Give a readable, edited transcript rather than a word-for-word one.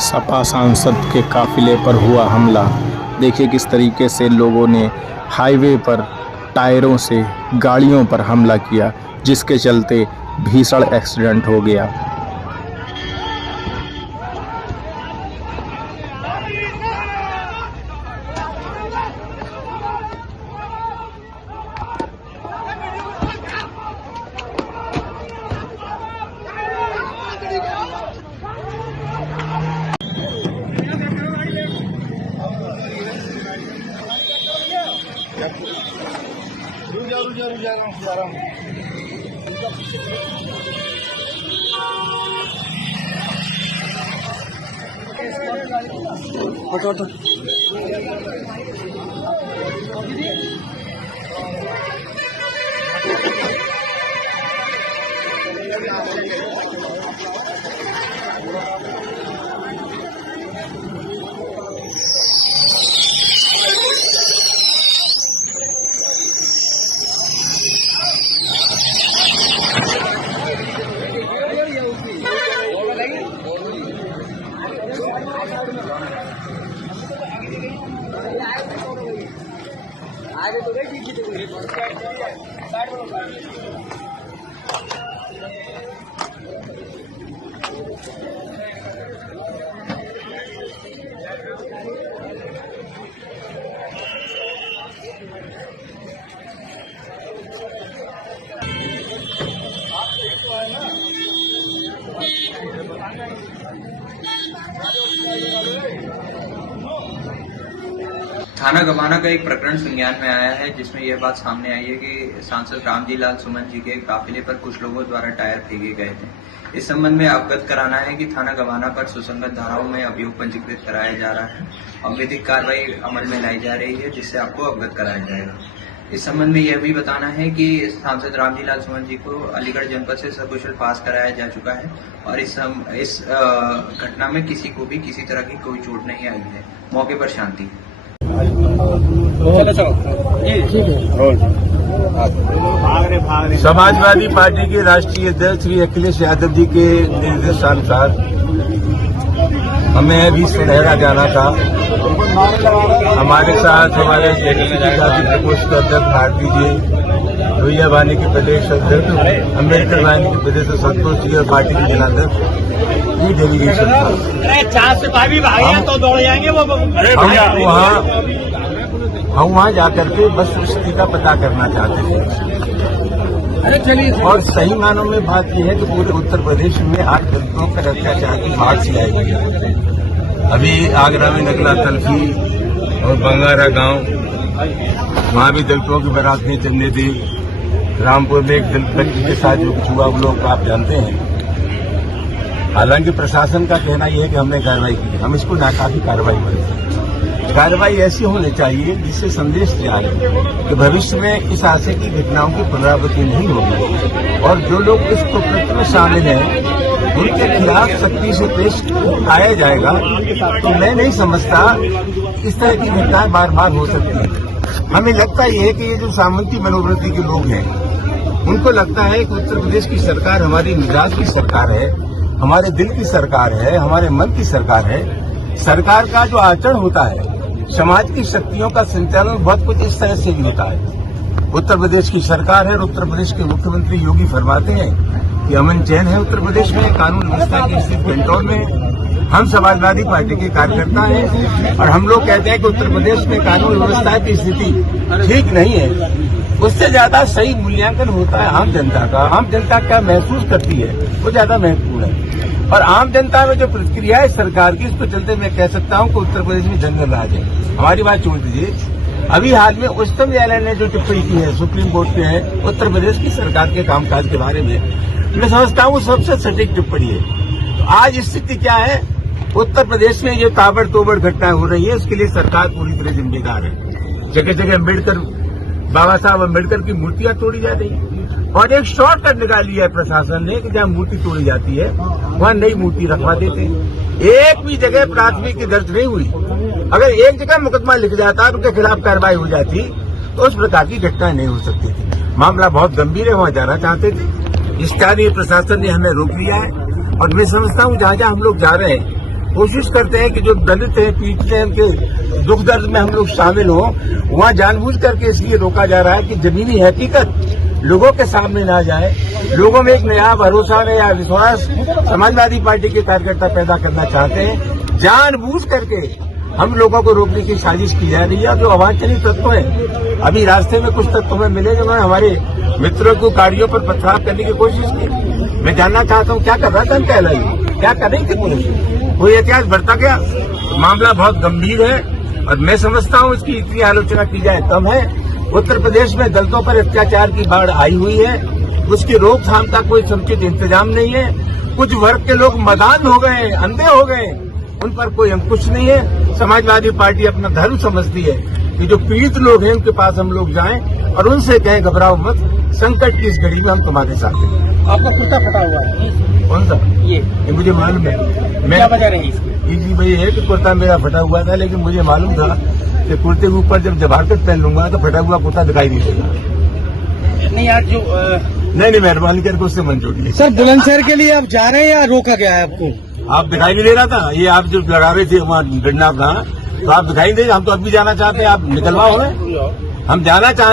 सपा सांसद के काफिले पर हुआ हमला। देखिए किस तरीके से लोगों ने हाईवे पर टायरों से गाड़ियों पर हमला किया, जिसके चलते भीषण एक्सीडेंट हो गया। थाना गमाना का एक प्रकरण संज्ञान में आया है, जिसमें यह बात सामने आई है कि सांसद रामजी लाल सुमन जी के काफिले पर कुछ लोगों द्वारा टायर फेंके गए थे। इस संबंध में अवगत कराना है कि थाना गमाना पर सुसंगत धाराओं में अभियोग पंजीकृत कराया जा रहा है और विधिक कार्रवाई अमल में लाई जा रही है, जिससे आपको अवगत कराया जाएगा। इस संबंध में यह भी बताना है कि सांसद रामजी लाल सुमन जी को अलीगढ़ जनपद से सकुशल पास कराया जा चुका है और इस घटना में किसी को भी किसी तरह की कोई चोट नहीं आई है। मौके पर शांति। समाजवादी पार्टी के राष्ट्रीय अध्यक्ष श्री अखिलेश यादव जी के निर्देशानुसार हमें अभी सुनहरा जाना था। हमारे साथ हमारे जाति प्रकोष्ठ के अध्यक्ष भारती जी, लोहिया वाहिनी के प्रदेश अध्यक्ष, अम्बेडकर वाहिनी के प्रदेश संतोष जी और पार्टी के जिलाध्यक्ष ये डेलीगेशन हम वहाँ जाकर के बस स्थिति का पता करना चाहते थे। और सही मानों में बात यह है कि पूरे उत्तर प्रदेश में आज दलितों पर अत्याचार की बाढ़ सी आई है। अभी आगरा में नकला तलफी और बंगारा गांव, वहाँ भी दलितों की बारात नहीं चलने दी। रामपुर में एक दलित बच्ची के साथ जो कुछ हुआ वो लोग आप जानते हैं। हालांकि प्रशासन का कहना यह है कि हमने कार्रवाई की, हम इसको नाकाफी कार्रवाई मानते हैं। कार्रवाई ऐसी होनी चाहिए जिससे संदेश जाए कि भविष्य में इस आशय की घटनाओं की पुनरावृत्ति नहीं होगी और जो लोग इस कुकृत्य में शामिल हैं उनके खिलाफ सख्ती से पेश आया जाएगा। तो मैं नहीं समझता इस तरह की घटनाएं बार बार हो सकती हैं। हमें लगता यह है कि ये जो सामंती मनोवृत्ति के लोग हैं उनको लगता है कि उत्तर प्रदेश की सरकार हमारी मिजाज की सरकार है, हमारे दिल की सरकार है, हमारे मन की सरकार है। सरकार का जो आचरण होता है, समाज की शक्तियों का संचालन बहुत कुछ इस तरह से भी होता है। उत्तर प्रदेश की सरकार है और उत्तर प्रदेश के मुख्यमंत्री योगी फरमाते हैं कि अमन चैन है उत्तर प्रदेश में, कानून व्यवस्था की स्थिति कंट्रोल में। हम समाजवादी पार्टी के कार्यकर्ता हैं और हम लोग कहते हैं कि उत्तर प्रदेश में कानून व्यवस्था की स्थिति ठीक नहीं है। उससे ज्यादा सही मूल्यांकन होता है आम जनता का। आम जनता क्या महसूस करती है वो ज्यादा महत्वपूर्ण है। और आम जनता में जो प्रतिक्रिया है सरकार की, इसको चलते मैं कह सकता हूं कि उत्तर प्रदेश में जंगल राज है। हमारी बात छोड़ दीजिए, अभी हाल में उच्चतम न्यायालय ने जो टिप्पणी की है सुप्रीम कोर्ट के है उत्तर प्रदेश की सरकार के कामकाज के बारे में, मैं समझता हूं सबसे सटीक टिप्पणी है। तो आज स्थिति क्या है, उत्तर प्रदेश में जो ताबड़तोड़ घटनाएं हो रही है उसके लिए सरकार पूरी तरह जिम्मेदार है। जगह जगह अम्बेडकर, बाबा साहब अम्बेडकर की मूर्तियां तोड़ी जा रही है और एक शॉर्टकट निकाल लिया है प्रशासन ने कि जहां मूर्ति तोड़ी जाती है वहां नई मूर्ति रखवा देते हैं। एक भी जगह प्राथमिकी दर्ज नहीं हुई। अगर एक जगह मुकदमा लिख जाता और उनके खिलाफ कार्रवाई हो जाती तो उस प्रकार की घटना नहीं हो सकती थी। मामला बहुत गंभीर है, वहां जाना चाहते थे, स्थानीय प्रशासन ने हमें रोक लिया है। और मैं समझता हूँ जहाँ जहाँ हम लोग जा रहे हैं कोशिश करते हैं कि जो दलित हैं, पीड़ित हैं, उनके दुख दर्द में हम लोग शामिल हों, वहाँ जानबूझ करके इसलिए रोका जा रहा है कि जमीनी हकीकत लोगों के सामने ना जाए, लोगों में एक नया भरोसा, नया विश्वास समाजवादी पार्टी के कार्यकर्ता पैदा करना चाहते हैं। जानबूझ करके हम लोगों को रोकने की साजिश की जा रही है। जो अवांछनीय तत्व है, अभी रास्ते में कुछ तत्व में मिले जिन्होंने हमारे मित्रों को गाड़ियों पर पथराव करने की कोशिश की। मैं जानना चाहता हूँ क्या कर रहा था कहलाई, क्या कर रही थी पुलिस, कोई एहतियात बरता गया? मामला बहुत गंभीर है और मैं समझता हूँ इसकी इतनी आलोचना की जाए कम है। उत्तर प्रदेश में दलितों पर अत्याचार की बाढ़ आई हुई है, उसकी रोकथाम का कोई समुचित इंतजाम नहीं है। कुछ वर्ग के लोग मदान हो गए, अंधे हो गए, उन पर कोई अंकुश नहीं है। समाजवादी पार्टी अपना धर्म समझती है कि जो पीड़ित लोग हैं उनके पास हम लोग जाएं और उनसे कहें घबराओ मत, संकट की इस घड़ी में हम तुम्हारे साथ हैं। आपका कुर्ता फटा हुआ है, कौन सा? ये मुझे मालूम है। क्या वजह रही इसकी? जी भाई है कि कुर्ता मेरा फटा हुआ था, लेकिन मुझे मालूम था कि कुर्ते के ऊपर जब जबारकत पहन लूंगा तो फटा हुआ कुर्ता दिखाई नहीं देगा। नहीं आज जो नहीं मेहरबानी करके उससे मन जोड़िए। सर बुलंदशहर के लिए आप जा रहे हैं या रोका गया है आपको? आप दिखाई नहीं दे रहा था, ये आप जो लगा रहे थे वहाँ गणना का, तो आप दिखाई नहीं दे, हम तो अब भी जाना चाहते हैं, आप निकलवाओ हमें, हम जाना चाहते हैं।